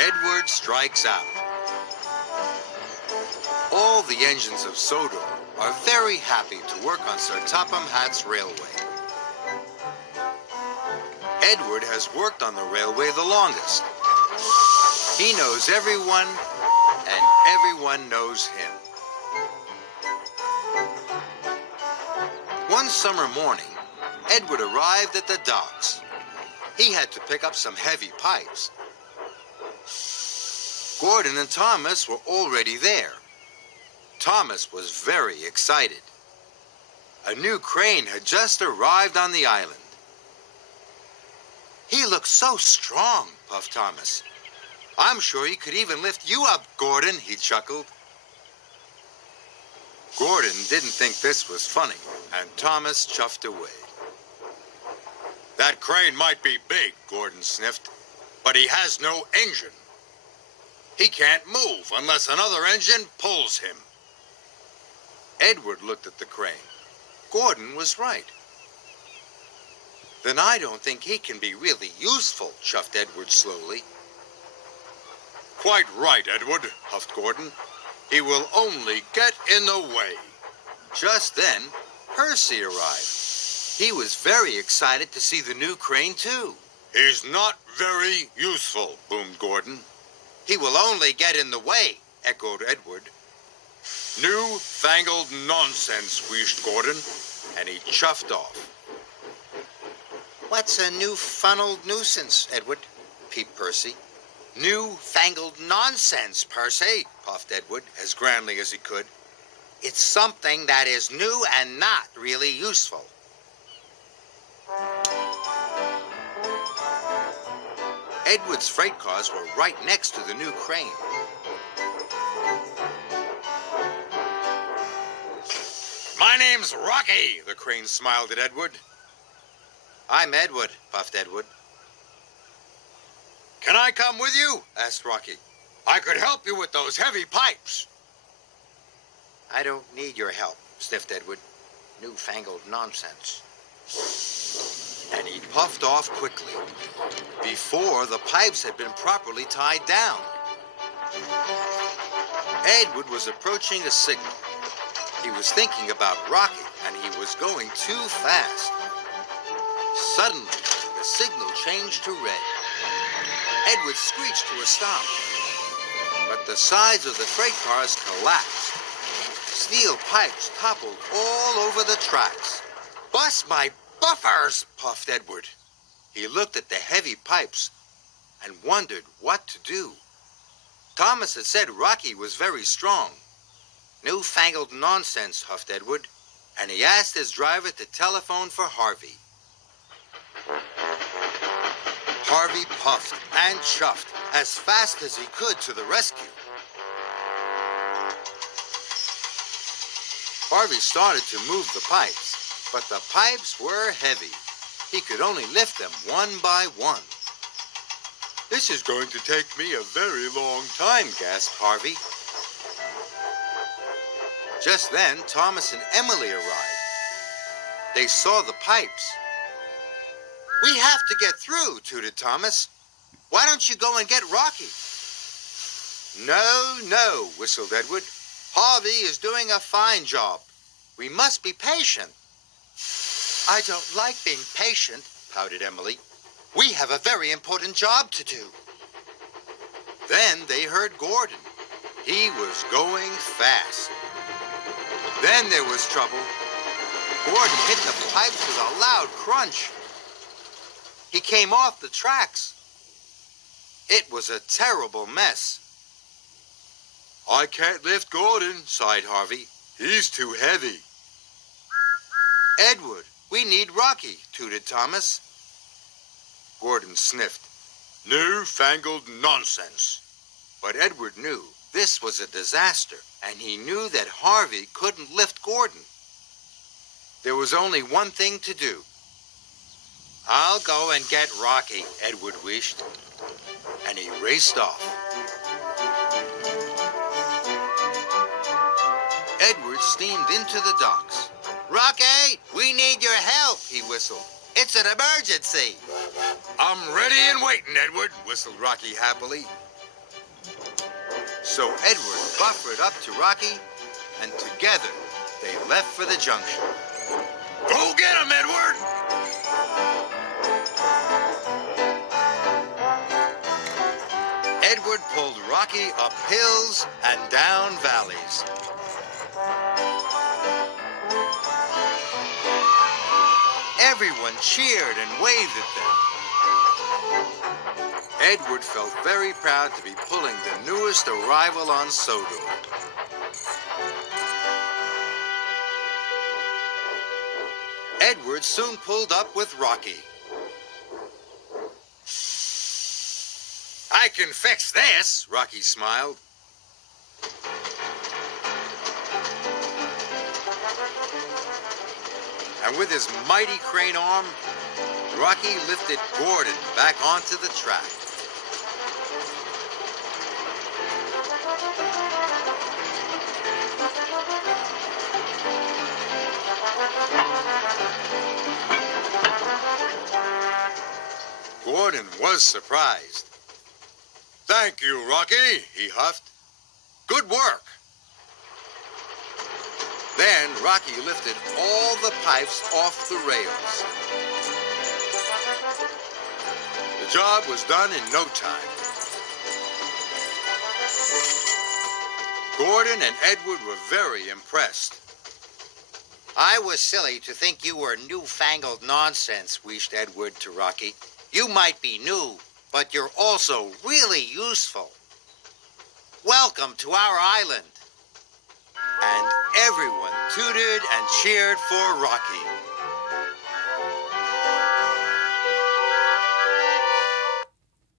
Edward strikes out. All the engines of Sodor are very happy to work on Sir Topham Hatt's railway. Edward has worked on the railway the longest. He knows everyone, and everyone knows him. One summer morning, Edward arrived at the docks. He had to pick up some heavy pipes. Gordon and Thomas were already there. Thomas was very excited. A new crane had just arrived on the island. "He looks so strong," puffed Thomas. "I'm sure he could even lift you up, Gordon," he chuckled. Gordon didn't think this was funny, and Thomas chuffed away. "That crane might be big," Gordon sniffed, "but he has no engine. He can't move unless another engine pulls him." Edward looked at the crane. Gordon was right. "Then I don't think he can be really useful," chuffed Edward slowly. "Quite right, Edward," huffed Gordon. "He will only get in the way." Just then, Percy arrived. He was very excited to see the new crane, too. "He's not very useful," boomed Gordon. "He will only get in the way," echoed Edward. "New-fangled nonsense," wheezed Gordon, and he chuffed off. "What's a new-funneled nuisance, Edward?" peeped Percy. "New-fangled nonsense, Percy," puffed Edward, as grandly as he could. "It's something that is new and not really useful." Edward's freight cars were right next to the new crane. "My name's Rocky," the crane smiled at Edward. "I'm Edward," puffed Edward. "Can I come with you?" asked Rocky. "I could help you with those heavy pipes." "I don't need your help," sniffed Edward. "New-fangled nonsense." And he puffed off quickly, before the pipes had been properly tied down. Edward was approaching a signal. He was thinking about Rocky, and he was going too fast. Suddenly, the signal changed to red. Edward screeched to a stop, but the sides of the freight cars collapsed. Steel pipes toppled all over the tracks. "Bust my buffers," puffed Edward. He looked at the heavy pipes and wondered what to do. Thomas had said Rocky was very strong. "New-fangled nonsense," huffed Edward, and he asked his driver to telephone for Harvey. Harvey puffed and chuffed as fast as he could to the rescue. Harvey started to move the pipes, but the pipes were heavy. He could only lift them one by one. "This is going to take me a very long time," gasped Harvey. Just then, Thomas and Emily arrived. They saw the pipes. "We have to get through," tooted Thomas. "Why don't you go and get Rocky?" No, whistled Edward. "Harvey is doing a fine job. We must be patient." "I don't like being patient," pouted Emily. "We have a very important job to do." Then they heard Gordon. He was going fast. Then there was trouble. Gordon hit the pipes with a loud crunch. He came off the tracks. It was a terrible mess. "I can't lift Gordon," sighed Harvey. "He's too heavy." "Edward, we need Rocky," tooted Thomas. Gordon sniffed. "New-fangled nonsense." But Edward knew this was a disaster, and he knew that Harvey couldn't lift Gordon. There was only one thing to do. "I'll go and get Rocky," Edward wished, and he raced off. Edward steamed into the docks. "Rocky, we need your help," he whistled. "It's an emergency." "I'm ready and waiting, Edward," whistled Rocky happily. So Edward buffered up to Rocky, and together they left for the junction. Go get him, Edward! Edward pulled Rocky up hills and down valleys. Everyone cheered and waved at them. Edward felt very proud to be pulling the newest arrival on Sodor. Edward soon pulled up with Rocky. I can fix this, Rocky smiled. And with his mighty crane arm, Rocky lifted Gordon back onto the track. Gordon was surprised. Thank you, Rocky, he huffed. Good work. Then Rocky lifted all the pipes off the rails. The job was done in no time. Gordon and Edward were very impressed. I was silly to think you were newfangled nonsense, wheezed Edward to Rocky. You might be new, but you're also really useful. Welcome to our island. And everyone tooted and cheered for Rocky.